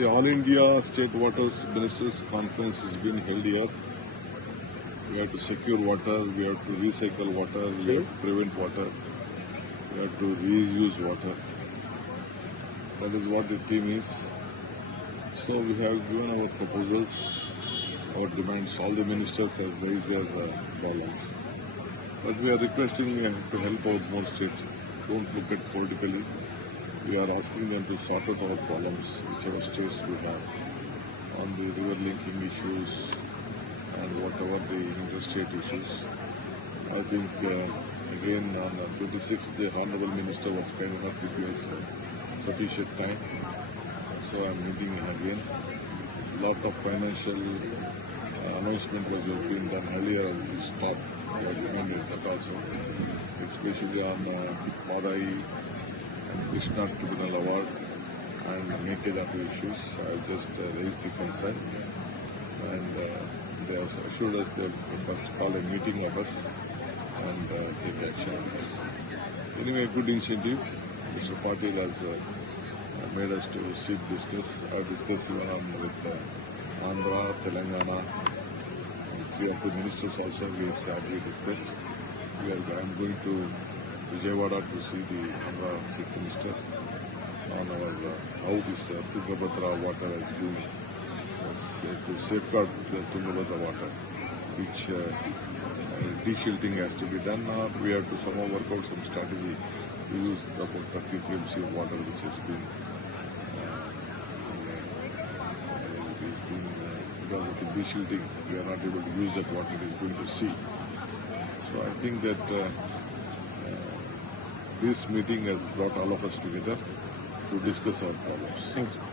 The All India State Water Ministers Conference has been held here. We have to secure water, we have to recycle water, we have to prevent water, we have to reuse water. That is what the theme is. So we have given our proposals, our demands. All the ministers have raised their uh. But we are requesting uh, to help out more states. Don't look at politically. We are asking them to sort out our problems, whichever states we have, on the river linking issues and whatever the interstate issues. I think uh, again on the 26th, the Honorable Minister was kind enough to give us uh, sufficient time. So I'm meeting again. Lot of financial uh, announcement was being done earlier. We have demanded that also, especially on uh, Krishna Tribunal Award and Mekedatu issues. I just uh, raised the concern and uh, they have assured us they first call a meeting of us and uh, take action on this. Anyway, good initiative. Mr. Patil has uh, made us to sit discuss. I discuss even on with uh, Andhra, Telangana, three or two ministers also we we discussed. We are, I am going to Vijayawada to see the Andhra Chief Minister on our uh, how this uh, Tungabhadra water has been uh, to safeguard the Tungabhadra water, which uh, uh, de-shilting has to be done or we have to somehow work out some strategy to use about 30 TMC of water which has been uh, uh, uh, because of the de-shilting we are not able to use that water it is going to sea. So I think that uh, uh, this meeting has brought all of us together to discuss our problems. Thank you.